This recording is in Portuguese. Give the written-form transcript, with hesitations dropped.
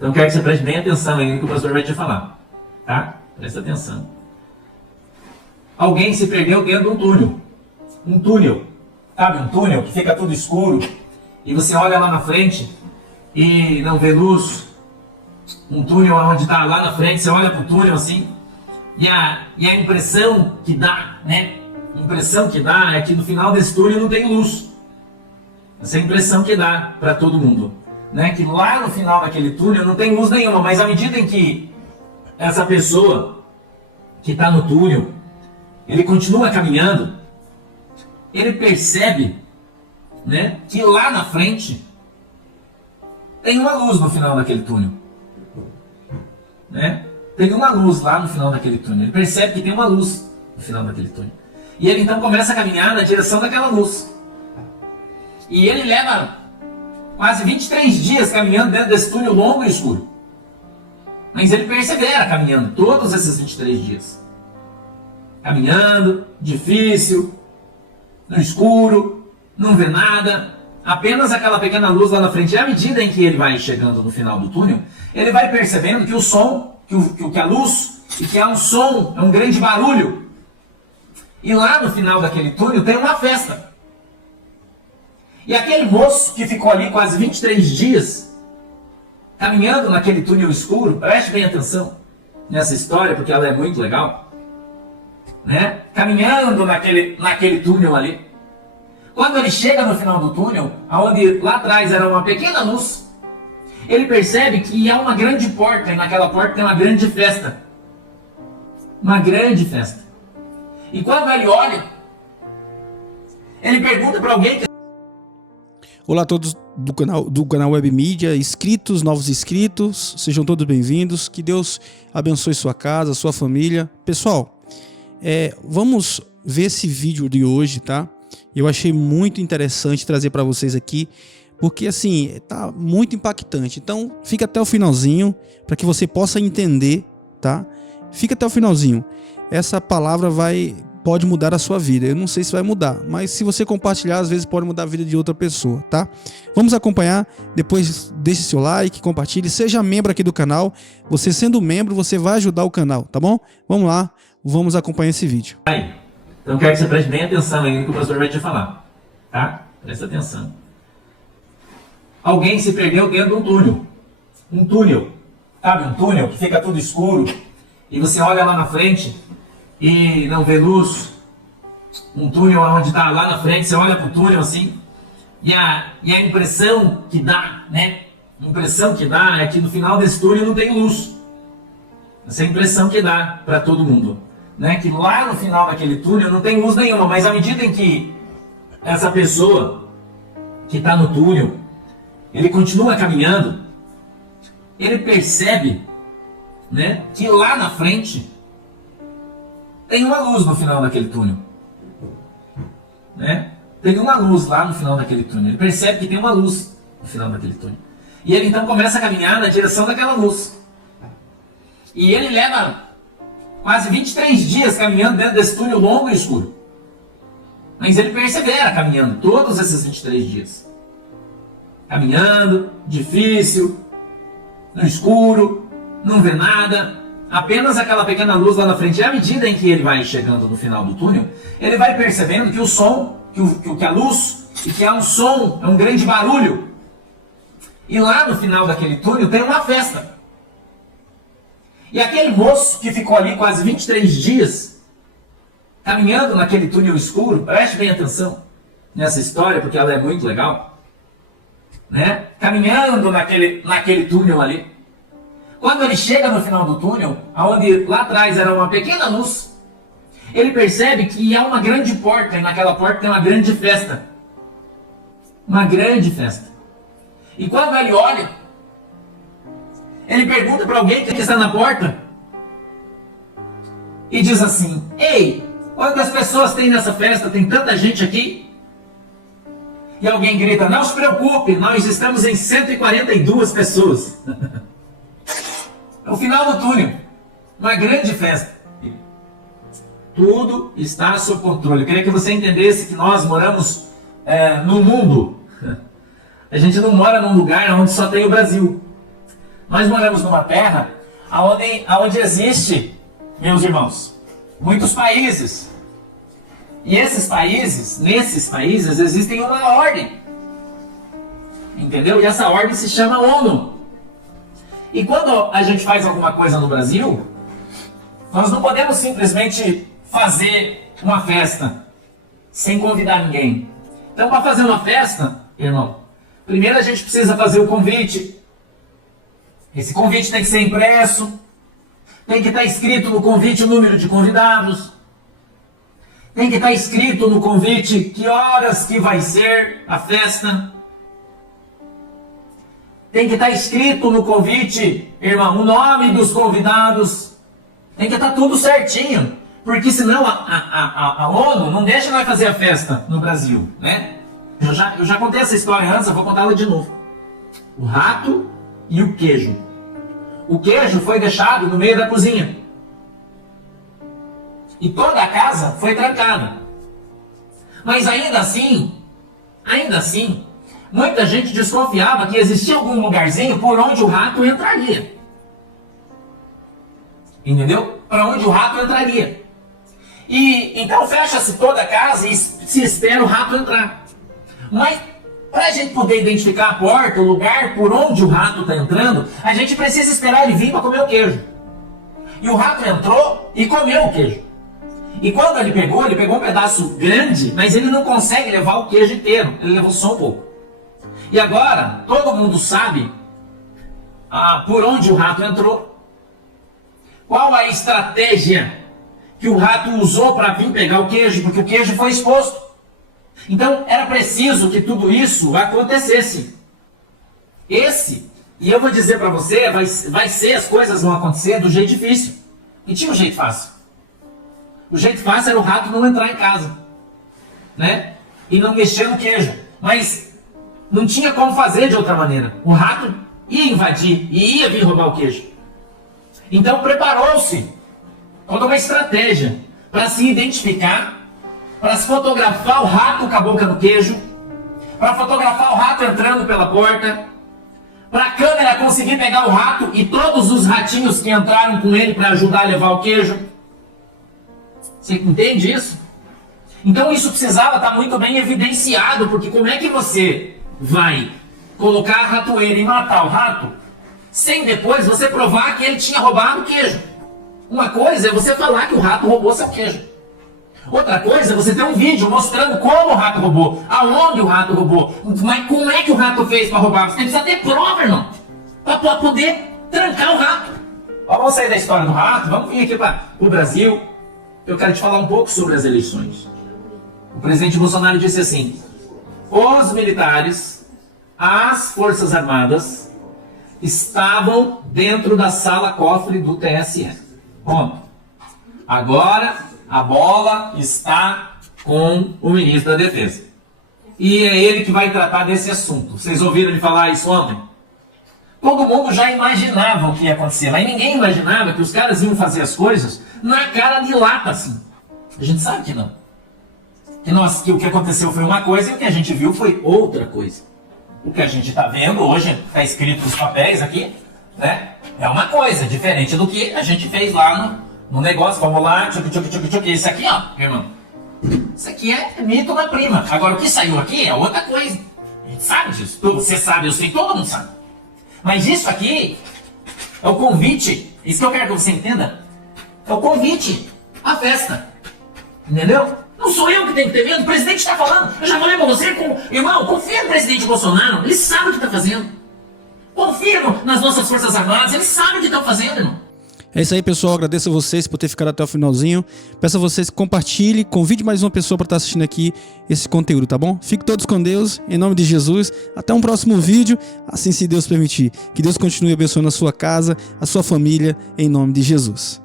Então quero que você preste bem atenção aí no que o pastor vai te falar, tá? Presta atenção. Alguém se perdeu dentro de um túnel. Um túnel. Sabe, um túnel que fica tudo escuro e você olha lá na frente e não vê luz. Um túnel onde está lá na frente, você olha para o túnel assim e a impressão que dá, né? A impressão que dá é que no final desse túnel não tem luz. Essa é a impressão que dá para todo mundo, né? Que lá no final daquele túnel não tem luz nenhuma, mas à medida em que essa pessoa que está no túnel, ele continua caminhando, ele percebe, né, que lá na frente tem uma luz no final daquele túnel, né? Tem uma luz lá no final daquele túnel. Ele percebe que tem uma luz no final daquele túnel. E ele então começa a caminhar na direção daquela luz. E ele leva quase 23 dias caminhando dentro desse túnel longo e escuro. Mas ele persevera caminhando todos esses 23 dias. Caminhando, difícil, no escuro, não vê nada, apenas aquela pequena luz lá na frente. E à medida em que ele vai chegando no final do túnel, ele vai percebendo que o som, que a luz, e que há um som, é um grande barulho. E lá no final daquele túnel tem uma festa. E aquele moço que ficou ali quase 23 dias, caminhando naquele túnel escuro, preste bem atenção nessa história, porque ela é muito legal, né? Caminhando naquele túnel ali. Quando ele chega no final do túnel, onde lá atrás era uma pequena luz, ele percebe que há uma grande porta, e naquela porta tem uma grande festa. Uma grande festa. E quando ele olha, ele pergunta para alguém... Olá a todos do canal Web Mídia, inscritos, novos inscritos, sejam todos bem-vindos. Que Deus abençoe sua casa, sua família. Pessoal, vamos ver esse vídeo de hoje, tá? Eu achei muito interessante trazer para vocês aqui, porque assim, tá muito impactante. Então, fica até o finalzinho para que você possa entender, tá? Fica até o finalzinho. Essa palavra pode mudar a sua vida. Eu não sei se vai mudar, mas se você compartilhar, às vezes pode mudar a vida de outra pessoa, tá? Vamos acompanhar. Depois deixe seu like, compartilhe, seja membro aqui do canal. Você sendo membro, você vai ajudar o canal, tá bom? Vamos lá, vamos acompanhar esse vídeo. Então quero que você preste bem atenção aí no que o pastor vai te falar, tá? Presta atenção. Alguém se perdeu dentro de um túnel. Um túnel. Sabe, um túnel que fica tudo escuro e você olha lá na frente e não vê luz. Um túnel onde está lá na frente, você olha para o túnel assim e a impressão que dá, né? A impressão que dá é que no final desse túnel não tem luz. Essa é a impressão que dá para todo mundo, né? Que lá no final daquele túnel não tem luz nenhuma, mas à medida em que essa pessoa que está no túnel, ele continua caminhando, ele percebe, né, que lá na frente tem uma luz no final daquele túnel, né? Tem uma luz lá no final daquele túnel. Ele percebe que tem uma luz no final daquele túnel. E ele então começa a caminhar na direção daquela luz. E ele leva quase 23 dias caminhando dentro desse túnel longo e escuro. Mas ele persevera caminhando todos esses 23 dias. Caminhando, difícil, no escuro, não vê nada, apenas aquela pequena luz lá na frente. E à medida em que ele vai chegando no final do túnel, ele vai percebendo que o som, que a luz, e que há um som, é um grande barulho. E lá no final daquele túnel tem uma festa. E aquele moço que ficou ali quase 23 dias, caminhando naquele túnel escuro, preste bem atenção nessa história, porque ela é muito legal, né? Caminhando naquele túnel ali. Quando ele chega no final do túnel, onde lá atrás era uma pequena luz, ele percebe que há uma grande porta, e naquela porta tem uma grande festa. Uma grande festa. E quando ele olha, ele pergunta para alguém que está na porta e diz assim: ei, quantas pessoas tem nessa festa? Tem tanta gente aqui? E alguém grita: não se preocupe, nós estamos em 142 pessoas. No final do túnel, uma grande festa. Tudo está sob controle. Eu queria que você entendesse que nós moramos no mundo. A gente não mora num lugar onde só tem o Brasil. Nós moramos numa terra onde existe, meus irmãos, muitos países. E nesses países existem uma ordem. Entendeu? E essa ordem se chama ONU. E quando a gente faz alguma coisa no Brasil, nós não podemos simplesmente fazer uma festa sem convidar ninguém. Então, para fazer uma festa, irmão, primeiro a gente precisa fazer o convite. Esse convite tem que ser impresso. Tem que estar escrito no convite o número de convidados. Tem que estar escrito no convite que horas que vai ser a festa. Tem que estar escrito no convite, irmão, o nome dos convidados. Tem que estar tudo certinho. Porque senão a ONU não deixa nós fazer a festa no Brasil, né? Eu já contei essa história antes, eu vou contá-la de novo. O rato e o queijo. O queijo foi deixado no meio da cozinha. E toda a casa foi trancada. Mas ainda assim, muita gente desconfiava que existia algum lugarzinho por onde o rato entraria. Entendeu? Para onde o rato entraria. E então fecha-se toda a casa e se espera o rato entrar. Mas para a gente poder identificar a porta, o lugar por onde o rato está entrando, a gente precisa esperar ele vir para comer o queijo. E o rato entrou e comeu o queijo. E quando ele pegou um pedaço grande, mas ele não consegue levar o queijo inteiro. Ele levou só um pouco. E agora, todo mundo sabe por onde o rato entrou. Qual a estratégia que o rato usou para vir pegar o queijo? Porque o queijo foi exposto. Então, era preciso que tudo isso acontecesse. E eu vou dizer para você, vai ser, as coisas vão acontecer do jeito difícil. E tinha um jeito fácil. O jeito fácil era o rato não entrar em casa, né? E não mexer no queijo. Mas não tinha como fazer de outra maneira. O rato ia invadir e ia vir roubar o queijo. Então preparou-se toda uma estratégia para se identificar, para se fotografar o rato com a boca no queijo, para fotografar o rato entrando pela porta, para a câmera conseguir pegar o rato e todos os ratinhos que entraram com ele para ajudar a levar o queijo. Você entende isso? Então isso precisava estar muito bem evidenciado, porque como é que você vai colocar a ratoeira e matar o rato sem depois você provar que ele tinha roubado o queijo? Uma coisa é você falar que o rato roubou seu queijo. Outra coisa é você ter um vídeo mostrando como o rato roubou, aonde o rato roubou, mas como é que o rato fez para roubar. Você precisa ter prova, irmão, para poder trancar o rato. Vamos sair da história do rato, vamos vir aqui para o Brasil. Eu quero te falar um pouco sobre as eleições. O presidente Bolsonaro disse assim: os militares, as Forças Armadas, estavam dentro da sala cofre do TSE. Ponto. Agora a bola está com o ministro da Defesa. E é ele que vai tratar desse assunto. Vocês ouviram ele falar isso ontem? Todo mundo já imaginava o que ia acontecer, mas ninguém imaginava que os caras iam fazer as coisas na cara de lata, assim. A gente sabe que não. Que o que aconteceu foi uma coisa e o que a gente viu foi outra coisa. O que a gente está vendo hoje, está escrito nos papéis aqui, né? É uma coisa diferente do que a gente fez lá no negócio. Vamos lá, isso aqui, ó, irmão. Isso aqui é mito da prima. Agora, o que saiu aqui é outra coisa. A gente sabe disso. Você sabe, eu sei, todo mundo sabe. Mas isso aqui é o convite. Isso que eu quero que você entenda. É o convite à festa. Entendeu? Não sou eu que tenho que ter medo. O presidente está falando. Eu já falei para você, irmão, confia no presidente Bolsonaro. Ele sabe o que está fazendo. Confia nas nossas Forças Armadas. Ele sabe o que estão fazendo, irmão. É isso aí, pessoal. Agradeço a vocês por ter ficado até o finalzinho. Peço a vocês que compartilhem, convide mais uma pessoa para estar assistindo aqui esse conteúdo, tá bom? Fiquem todos com Deus, em nome de Jesus. Até um próximo vídeo, assim se Deus permitir. Que Deus continue abençoando a sua casa, a sua família, em nome de Jesus.